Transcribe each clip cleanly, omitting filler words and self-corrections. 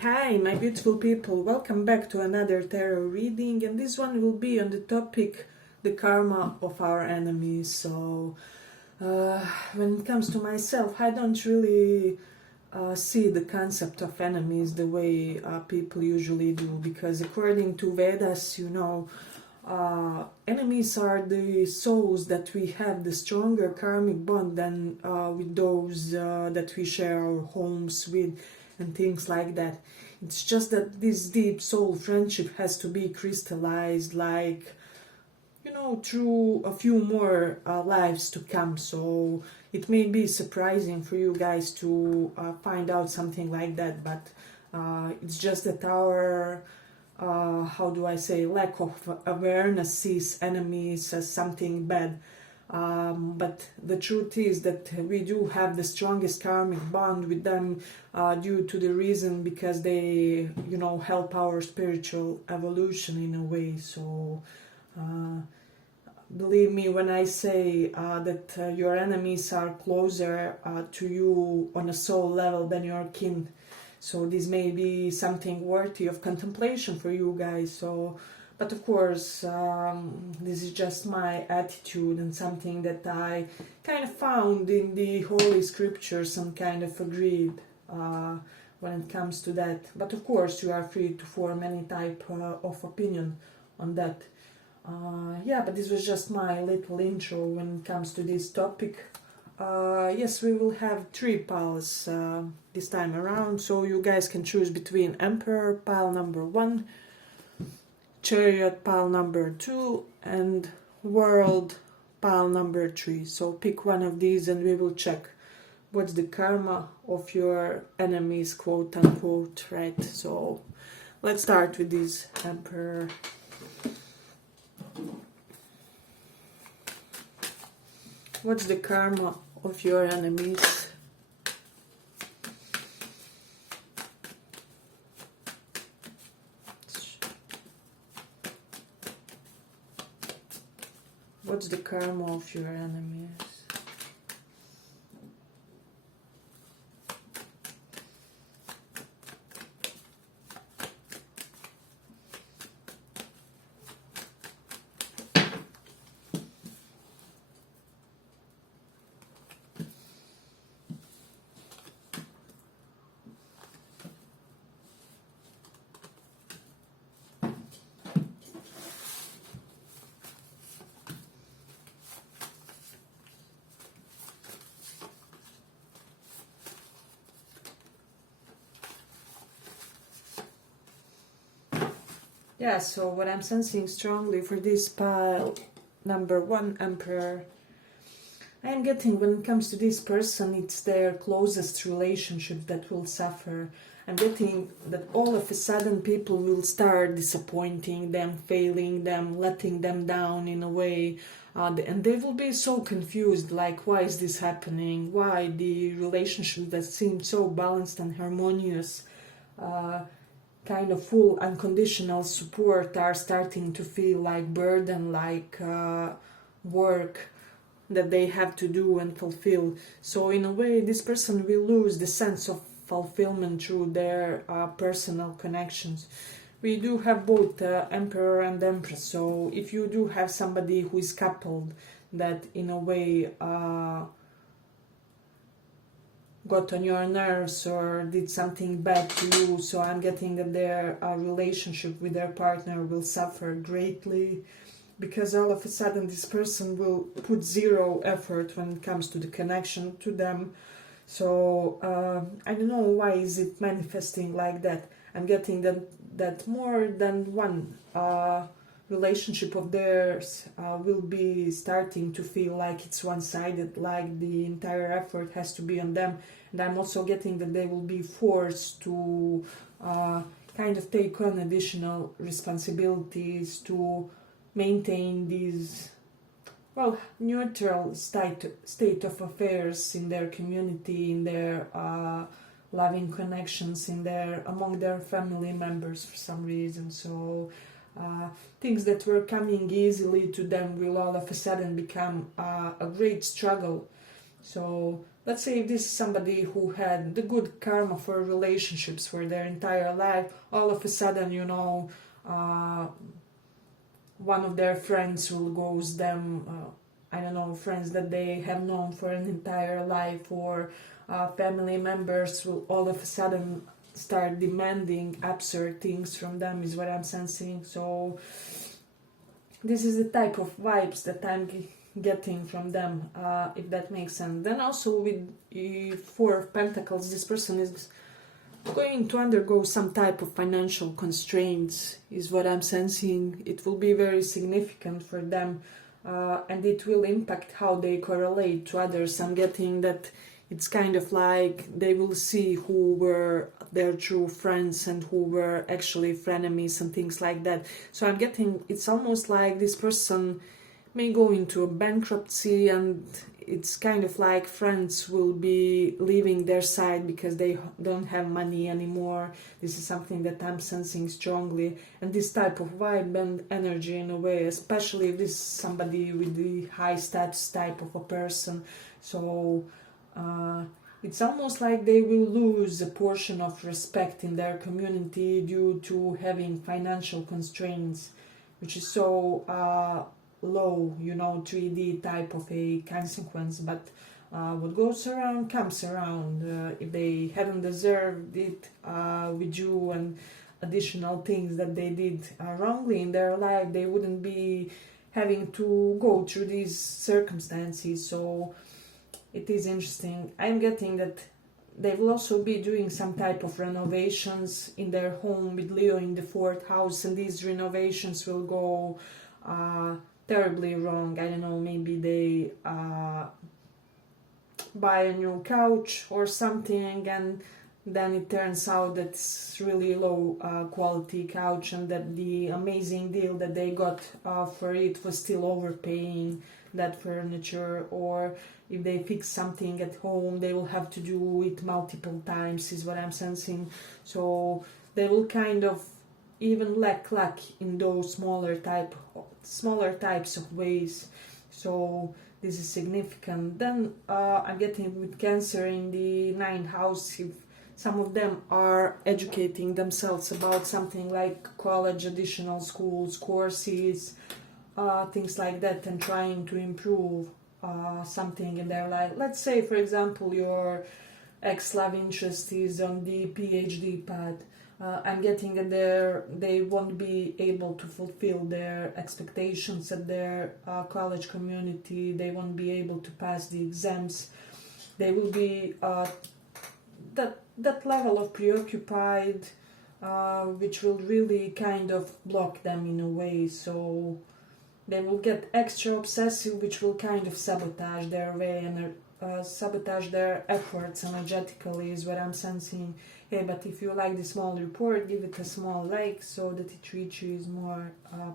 Hi, my beautiful people. Welcome back to another tarot reading, and this one will be on the topic the karma of our enemies. So, when it comes to myself, I don't really see the concept of enemies the way people usually do, because according to Vedas, enemies are the souls that we have the stronger karmic bond than with those that we share our homes with and things like that. It's just that this deep soul friendship has to be crystallized, like, through a few more lives to come. So it may be surprising for you guys to find out something like that, but it's just that our lack of awareness sees enemies as something bad. But the truth is that we do have the strongest karmic bond with them due to the reason because they, help our spiritual evolution in a way. So believe me when I say that your enemies are closer to you on a soul level than your kin. So this may be something worthy of contemplation for you guys. But of course, this is just my attitude and something that I kind of found in the Holy Scriptures and kind of agreed when it comes to that. But of course, you are free to form any type of opinion on that. But this was just my little intro when it comes to this topic. Yes, we will have 3 piles this time around, so you guys can choose between Emperor pile number 1, Chariot pile number 2, and World pile number 3. So pick one of these and we will check what's the karma of your enemies, quote unquote, right? So let's start with this Emperor. What's the karma of your enemies? What's the karma of your enemies? Yeah, so what I'm sensing strongly for this pile number 1, Emperor, I am getting when it comes to this person, it's their closest relationship that will suffer. I'm getting that all of a sudden people will start disappointing them, failing them, letting them down in a way. And they will be so confused, like, why is this happening? Why the relationship that seemed so balanced and harmonious, kind of full unconditional support, are starting to feel like burden, like work that they have to do and fulfill. So in a way, this person will lose the sense of fulfillment through their personal connections. We do have both Emperor and Empress, so if you do have somebody who is coupled that in a way got on your nerves or did something bad to you, so I'm getting that their relationship with their partner will suffer greatly, because all of a sudden this person will put zero effort when it comes to the connection to them. So I don't know why is it manifesting like that. I'm getting that more than one relationship of theirs will be starting to feel like it's one-sided, like the entire effort has to be on them. And I'm also getting that they will be forced to kind of take on additional responsibilities to maintain these, neutral state of affairs in their community, in their loving connections, among their family members for some reason. So things that were coming easily to them will all of a sudden become a great struggle. So let's say if this is somebody who had the good karma for relationships for their entire life, all of a sudden, you know, one of their friends will ghost them, I don't know, friends that they have known for an entire life, or family members will all of a sudden start demanding absurd things from them, is what I'm sensing. So this is the type of vibes that I'm getting from them, if that makes sense. Then also with Four of Pentacles, this person is going to undergo some type of financial constraints, is what I'm sensing. It will be very significant for them, and it will impact how they correlate to others. I'm getting that it's kind of like they will see who were their true friends and who were actually frenemies and things like that. So I'm getting, it's almost like this person may go into a bankruptcy, and it's kind of like friends will be leaving their side because they don't have money anymore. This is something that I'm sensing strongly, and this type of vibe and energy in a way, especially if this is somebody with the high status type of a person. So it's almost like they will lose a portion of respect in their community due to having financial constraints, which is so low, you know, 3D type of a consequence. But what goes around comes around. If they hadn't deserved it with you and additional things that they did wrongly in their life, they wouldn't be having to go through these circumstances. So it is interesting. I'm getting that they will also be doing some type of renovations in their home with Leo in the 4th house, and these renovations will go terribly wrong. I don't know, maybe they buy a new couch or something, and then it turns out that it's really low quality couch, and that the amazing deal that they got for it was still overpaying that furniture. Or if they fix something at home, they will have to do it multiple times, is what I'm sensing. So they will kind of even lack luck in those smaller types of ways. So this is significant. Then I'm getting with Cancer in the 9th house, if some of them are educating themselves about something like college, additional schools, courses, things like that, and trying to improve something in their life. Let's say, for example, your ex-love interest is on the PhD path. I'm getting that they won't be able to fulfill their expectations at their college community. They won't be able to pass the exams. They will be that level of preoccupied, which will really kind of block them in a way. So they will get extra obsessive, which will kind of sabotage their way and sabotage their efforts energetically, is what I'm sensing. Hey, but if you like the small report, give it a small like so that it reaches more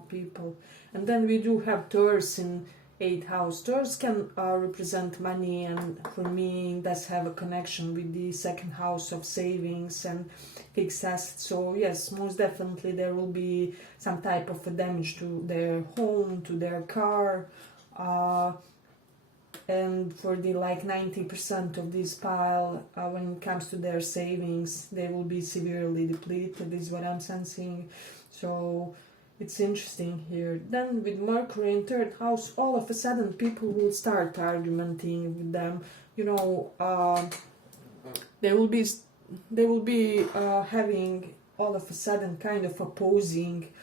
people. And then we do have Taurus in 8th house. Taurus can represent money, and for me does have a connection with the 2nd house of savings and fixed assets. So yes, most definitely there will be some type of a damage to their home, to their car, and for the like 90% of this pile, when it comes to their savings, they will be severely depleted, is what I'm sensing. So it's interesting here. Then with Mercury in 3rd house, all of a sudden people will start argumenting with them. You know, they will be having all of a sudden kind of opposing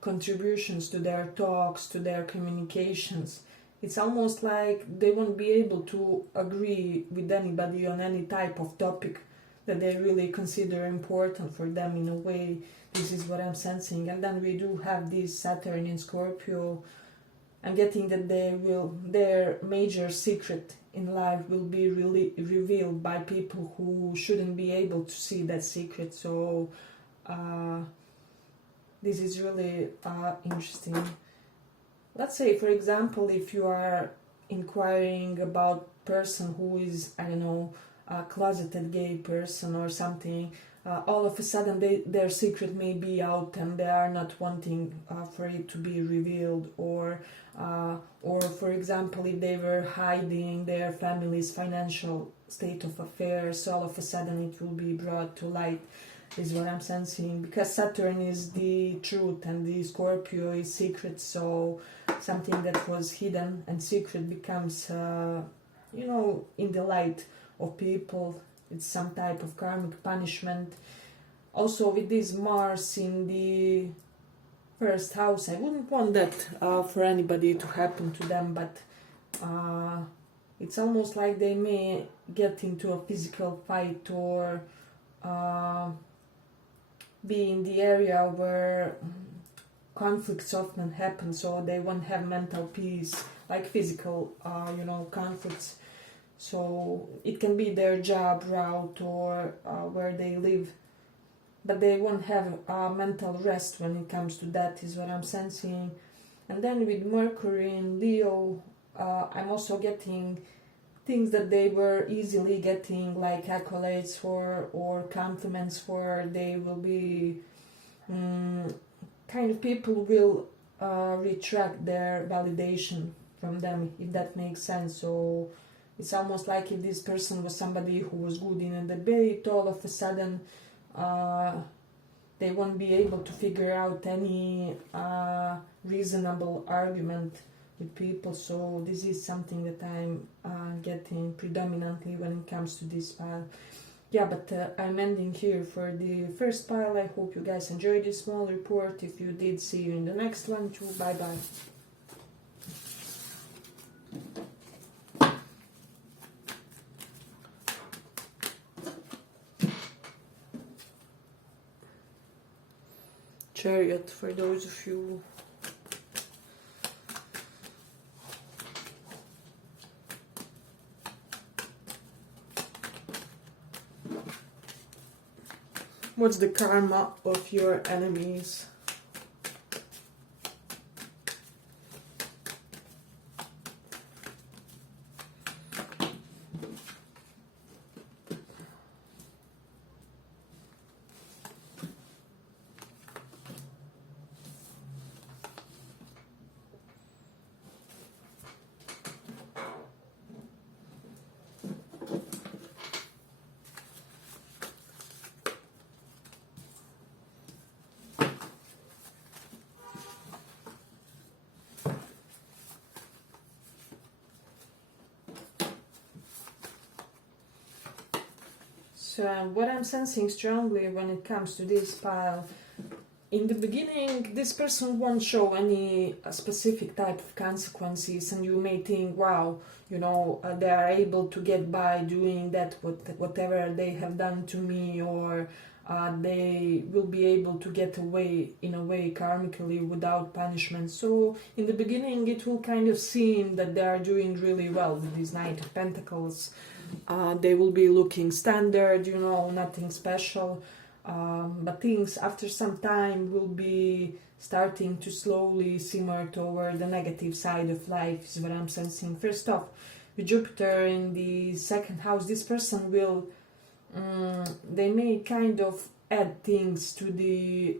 contributions to their talks, to their communications. It's almost like they won't be able to agree with anybody on any type of topic that they really consider important for them in a way. This is what I'm sensing. And then we do have this Saturn in Scorpio. I'm getting that their major secret in life will be really revealed by people who shouldn't be able to see that secret. So this is really interesting. Let's say, for example, if you are inquiring about person who is, I don't know, a closeted gay person or something, all of a sudden their secret may be out and they are not wanting for it to be revealed, or for example, if they were hiding their family's financial state of affairs, all of a sudden it will be brought to light, is what I'm sensing, because Saturn is the truth and the Scorpio is secret, so something that was hidden and secret becomes in the light of people. It's some type of karmic punishment. Also with this Mars in the first house, I wouldn't want that for anybody to happen to them, but it's almost like they may get into a physical fight or be in the area where conflicts often happen, so they won't have mental peace, like physical conflicts. So it can be their job route or where they live, but they won't have mental rest when it comes to that, is what I'm sensing. And then with Mercury in Leo, I'm also getting things that they were easily getting, like accolades for or compliments for. They will be kind of people will retract their validation from them, if that makes sense. So it's almost like if this person was somebody who was good in a debate, all of a sudden they won't be able to figure out any reasonable argument with people. So this is something that I'm getting predominantly when it comes to this pile. Yeah, but I'm ending here for the first pile. I hope you guys enjoyed this small report. If you did, see you in the next one too. Bye bye. Chariot for those of you what's the karma of your enemies? So what I'm sensing strongly when it comes to this pile, in the beginning this person won't show any specific type of consequences, and you may think, wow, they are able to get by doing that, whatever they have done to me, or they will be able to get away in a way karmically without punishment. So in the beginning it will kind of seem that they are doing really well with this Knight of Pentacles. They will be looking standard, nothing special, but things after some time will be starting to slowly simmer toward the negative side of life, is what I'm sensing. First off, with Jupiter in the second house, this person will they may kind of add things to the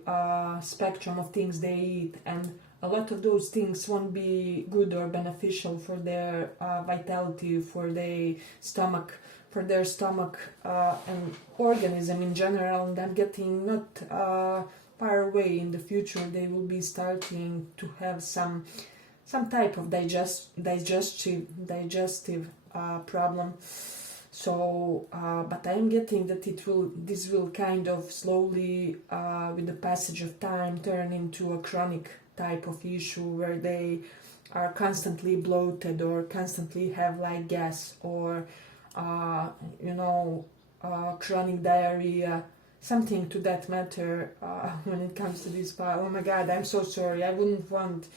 spectrum of things they eat, and a lot of those things won't be good or beneficial for their vitality, for their stomach, and organism in general. And I'm getting not far away in the future, they will be starting to have some type of digestive problem. So, but I am getting that this will kind of slowly, with the passage of time, turn into a chronic type of issue where they are constantly bloated or constantly have like gas or chronic diarrhea, something to that matter when it comes to this pile. Oh my god, I'm so sorry. I wouldn't want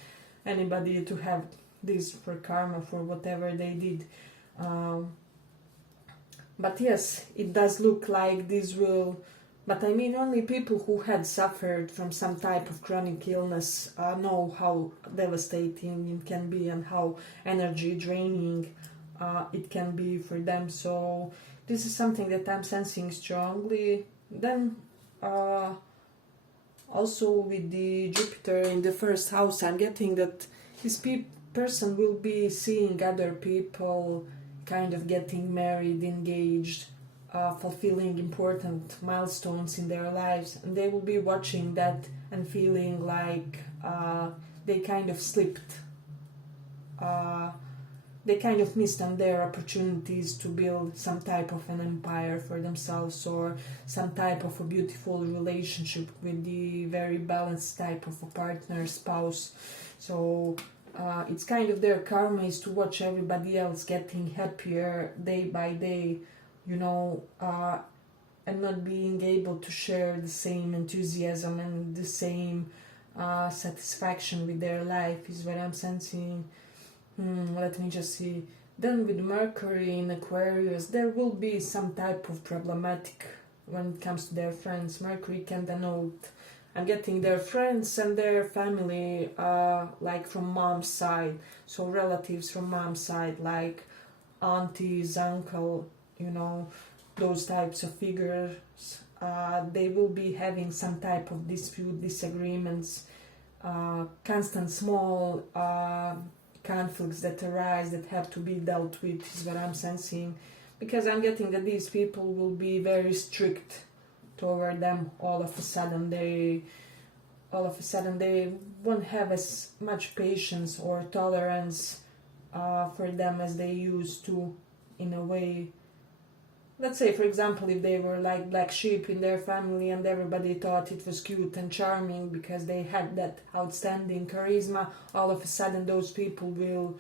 anybody to have this for karma for whatever they did. But yes, it does look like this will, but I mean only people who had suffered from some type of chronic illness know how devastating it can be and how energy draining it can be for them. So this is something that I'm sensing strongly. Then also with the Jupiter in the first house, I'm getting that this person will be seeing other people, kind of getting married, engaged, fulfilling important milestones in their lives, and they will be watching that and feeling like they kind of slipped. They kind of missed on their opportunities to build some type of an empire for themselves, or some type of a beautiful relationship with the very balanced type of a partner, spouse. So it's kind of their karma is to watch everybody else getting happier day by day, you know, and not being able to share the same enthusiasm and the same satisfaction with their life is what I'm sensing. Let me just see. Then with Mercury in Aquarius, there will be some type of problematic when it comes to their friends. Mercury can denote, I'm getting their friends and their family, like from mom's side, so relatives from mom's side, like aunties, uncle, you know, those types of figures. They will be having some type of dispute, disagreements, constant small conflicts that arise that have to be dealt with is what I'm sensing, because I'm getting that these people will be very strict toward them. All of a sudden they won't have as much patience or tolerance for them as they used to, in a way. Let's say, for example, if they were like black sheep in their family and everybody thought it was cute and charming because they had that outstanding charisma, all of a sudden those people will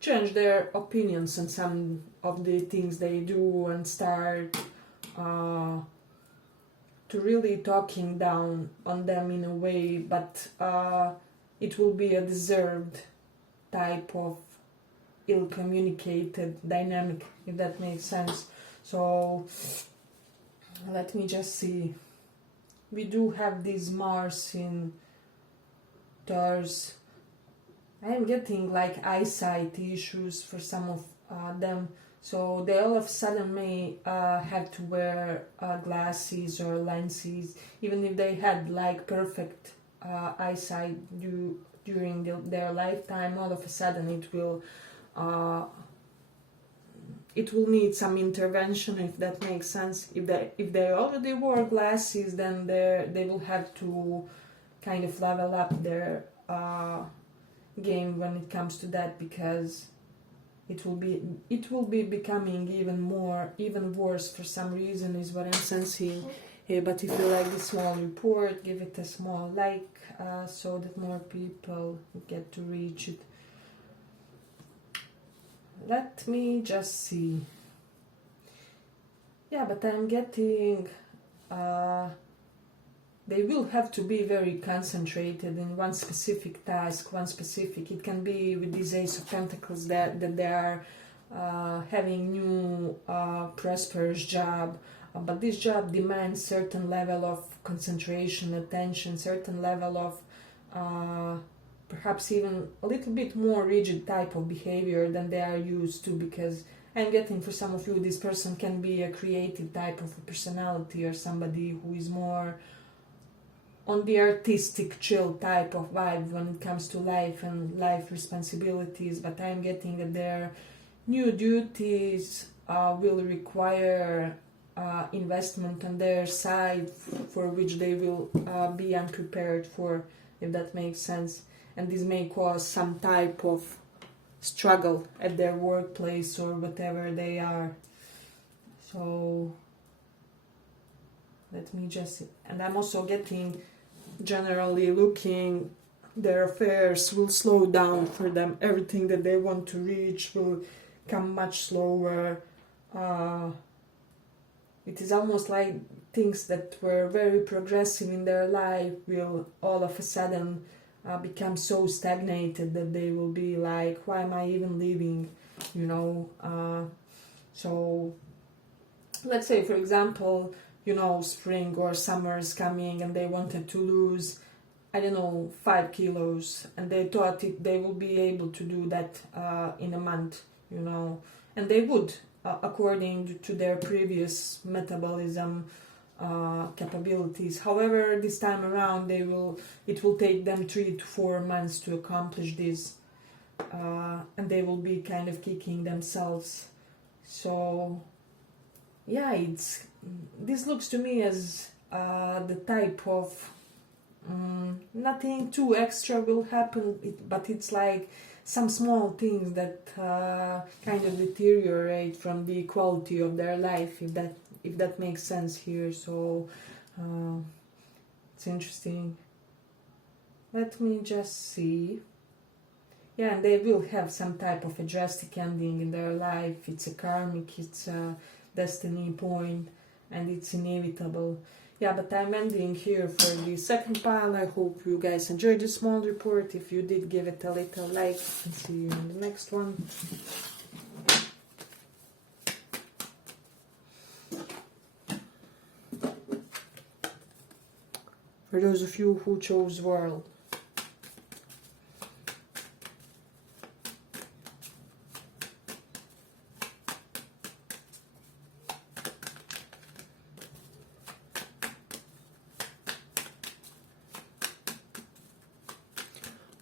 change their opinions on some of the things they do and start to really talking down on them in a way, but it will be a deserved type of ill-communicated dynamic, if that makes sense. So let me just see. We do have this Mars in Taurus. I am getting like eyesight issues for some of them. So they all of a sudden may have to wear glasses or lenses, even if they had like perfect eyesight during their lifetime. All of a sudden it will need some intervention, if that makes sense. If they already wore glasses, then they will have to kind of level up their game when it comes to that, because it will be becoming even worse for some reason, is what I'm sensing. But if you like this small report, give it a small like, so that more people get to reach it. Let me just see. Yeah, but I'm getting they will have to be very concentrated in one specific task, it can be with this Ace of Pentacles that they are having new prosperous job, but this job demands certain level of concentration, attention, certain level of perhaps even a little bit more rigid type of behavior than they are used to, because I'm getting for some of you this person can be a creative type of a personality, or somebody who is more on the artistic chill type of vibe when it comes to life and life responsibilities, but I'm getting that their new duties will require investment on their side for which they will be unprepared for, if that makes sense. And this may cause some type of struggle at their workplace or whatever they are. So let me just, and I'm also getting, generally looking, their affairs will slow down for them. Everything that they want to reach will come much slower. It is almost like things that were very progressive in their life will all of a sudden become so stagnated that they will be like, why am I even living, you know? So let's say, for example, you know, spring or summer is coming and they wanted to lose, I don't know, 5 kilos, and they thought they will be able to do that in a month, you know, and they would, according to their previous metabolism capabilities. However, this time around it will take them 3 to 4 months to accomplish this, and they will be kind of kicking themselves. So yeah, this looks to me as the type of nothing too extra will happen, but it's like some small things that kind of deteriorate from the quality of their life, if that makes sense here. So it's interesting. Let me just see. Yeah, and they will have some type of a drastic ending in their life. It's a karmic, it's a destiny point, and it's inevitable. Yeah, but I'm ending here for the second pile. I hope you guys enjoyed this small report. If you did, give it a little like, and see you in the next one. For those of you who chose world.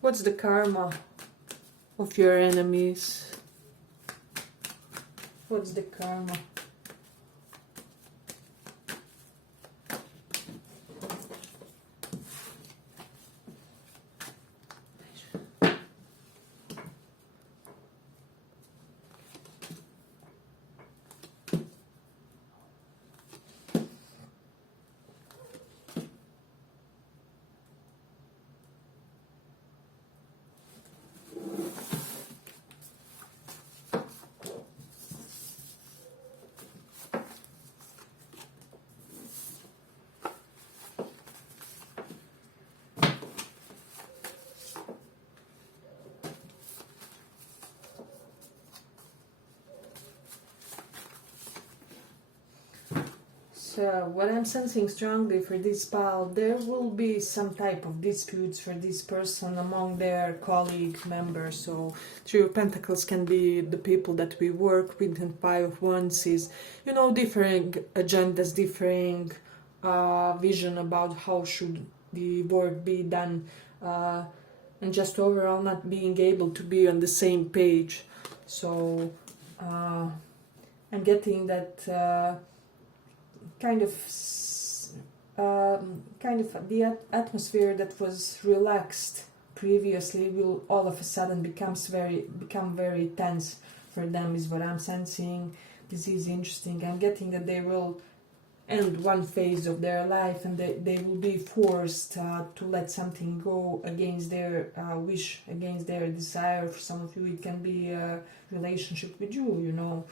What's the karma of your enemies? What's the karma? So what I'm sensing strongly for this pile, there will be some type of disputes for this person among their colleague members. So Three of Pentacles can be the people that we work with, and Five of Wands is, you know, differing agendas, differing vision about how should the work be done, and just overall not being able to be on the same page. So I'm getting that kind of the atmosphere that was relaxed previously will all of a sudden become very tense for them, is what I'm sensing. This is interesting. I'm getting that they will end one phase of their life, and they will be forced to let something go against their wish, against their desire. For some of you, it can be a relationship with you, you know.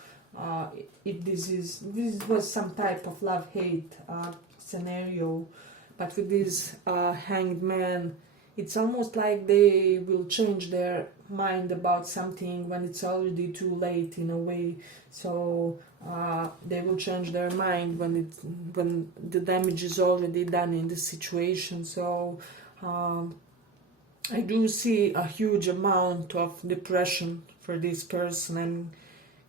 If this was some type of love-hate scenario, but with this hanged man, it's almost like they will change their mind about something when it's already too late, in a way. So they will change their mind when the damage is already done in the situation. So I do see a huge amount of depression for this person. I'm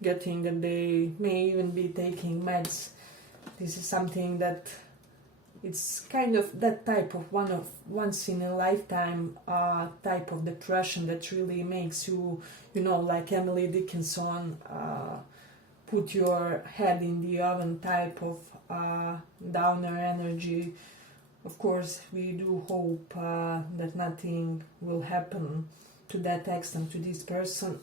getting that they may even be taking meds. This is something that it's kind of that type of once in a lifetime type of depression that really makes you, you know, like Emily Dickinson, put your head in the oven type of downer energy. Of course, we do hope that nothing will happen to that extent to this person.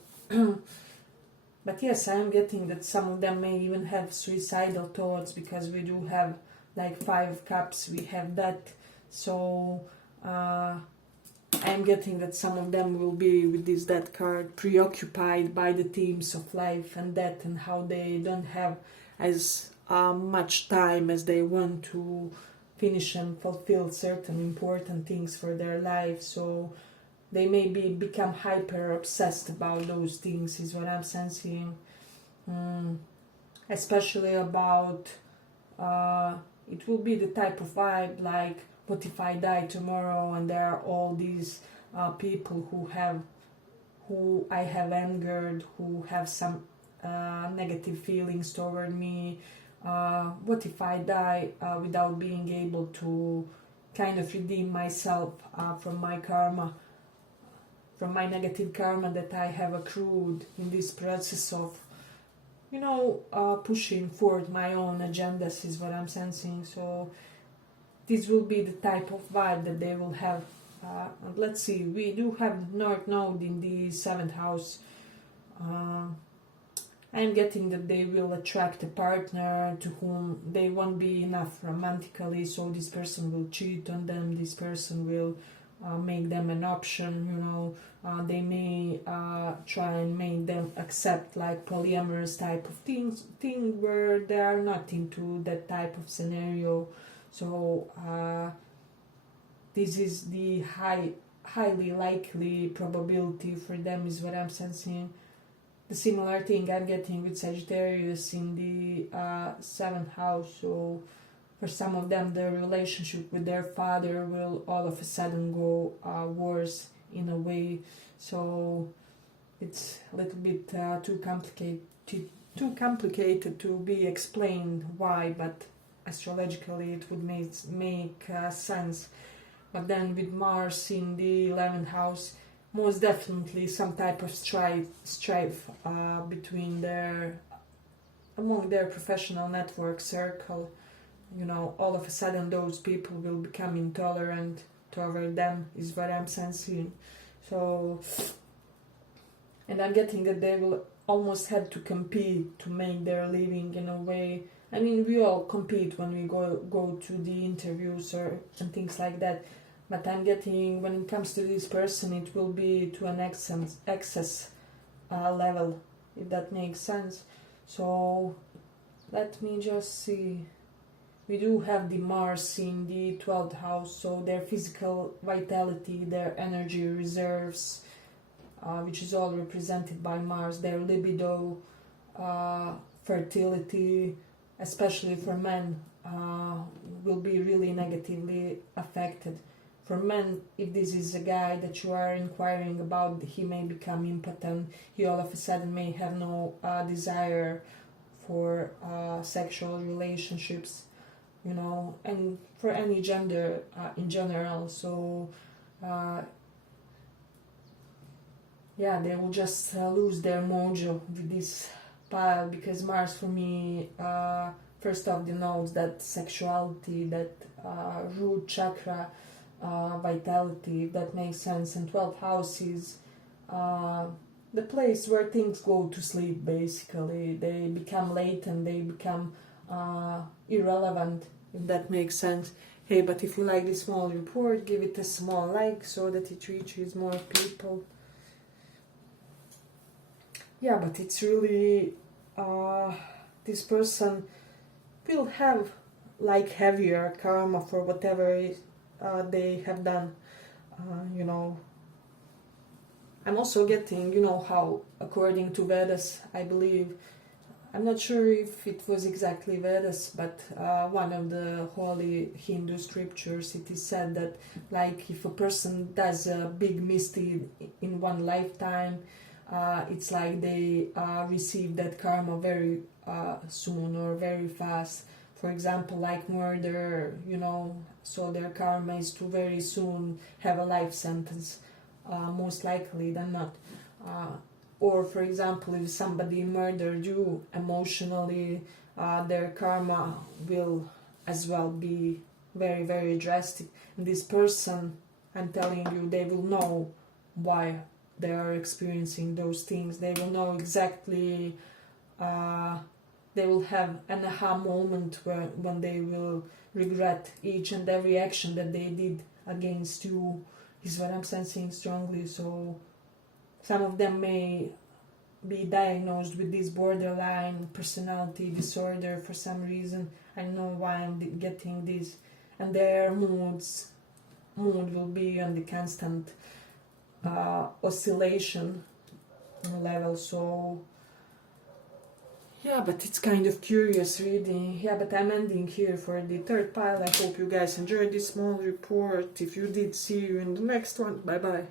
But yes, I'm getting that some of them may even have suicidal thoughts, because we do have like 5 cups, we have that. So I'm getting that some of them will be, with this death card, preoccupied by the themes of life and death, and how they don't have as much time as they want to finish and fulfill certain important things for their life. So they may become hyper obsessed about those things, is what I'm sensing. Especially about, it will be the type of vibe like, what if I die tomorrow and there are all these people who I have angered, who have some negative feelings toward me. What if I die without being able to kind of redeem myself from my karma, from my negative karma that I have accrued in this process of, pushing forward my own agendas, is what I'm sensing. So this will be the type of vibe that they will have. And let's see, we do have the North Node in the 7th house. I'm getting that they will attract a partner to whom they won't be enough romantically, so this person will cheat on them, this person will make them an option, they may try and make them accept like polyamorous type of thing where they are not into that type of scenario. So this is the highly likely probability for them, is what I'm sensing. The similar thing I'm getting with Sagittarius in the 7th house. So for some of them, the relationship with their father will all of a sudden go worse in a way. So it's a little bit too complicated to be explained why, but astrologically it would make sense. But then with Mars in the 11th house, most definitely some type of strife among their professional network circle. All of a sudden those people will become intolerant toward them, is what I'm sensing. So, and I'm getting that they will almost have to compete to make their living in a way. I mean, we all compete when we go to the interviews and things like that. But I'm getting, when it comes to this person, it will be to an excess level, if that makes sense. So let me just see. We do have the Mars in the 12th house, so their physical vitality, their energy reserves, which is all represented by Mars, their libido, fertility, especially for men, will be really negatively affected. For men, if this is a guy that you are inquiring about, he may become impotent. He all of a sudden may have no desire for sexual relationships, and for any gender in general. So, they will just lose their mojo with this pile, because Mars for me, first off, denotes that sexuality, that root chakra, vitality, if that makes sense. And 12th house is the place where things go to sleep, basically. They become latent, they become irrelevant, if that makes sense. Hey, but if you like this small report, give it a small like so that it reaches more people. Yeah, but it's really this person will have like heavier karma for whatever they have done. I'm also getting, how according to Vedas, I believe, I'm not sure if it was exactly Vedas, but one of the holy Hindu scriptures, it is said that like if a person does a big misdeed in one lifetime, it's like they receive that karma very soon or very fast. For example, like murder, so their karma is to very soon have a life sentence, most likely than not. Or for example, if somebody murdered you emotionally, their karma will as well be very, very drastic. And this person, I'm telling you, they will know why they are experiencing those things. They will know exactly, they will have an aha moment when they will regret each and every action that they did against you, is what I'm sensing strongly. So some of them may be diagnosed with this borderline personality disorder for some reason. I don't know why I'm getting this. And their mood will be on the constant oscillation level. So yeah, but it's kind of curious reading. Yeah, but I'm ending here for the third pile. I hope you guys enjoyed this small report. If you did, see you in the next one. Bye bye.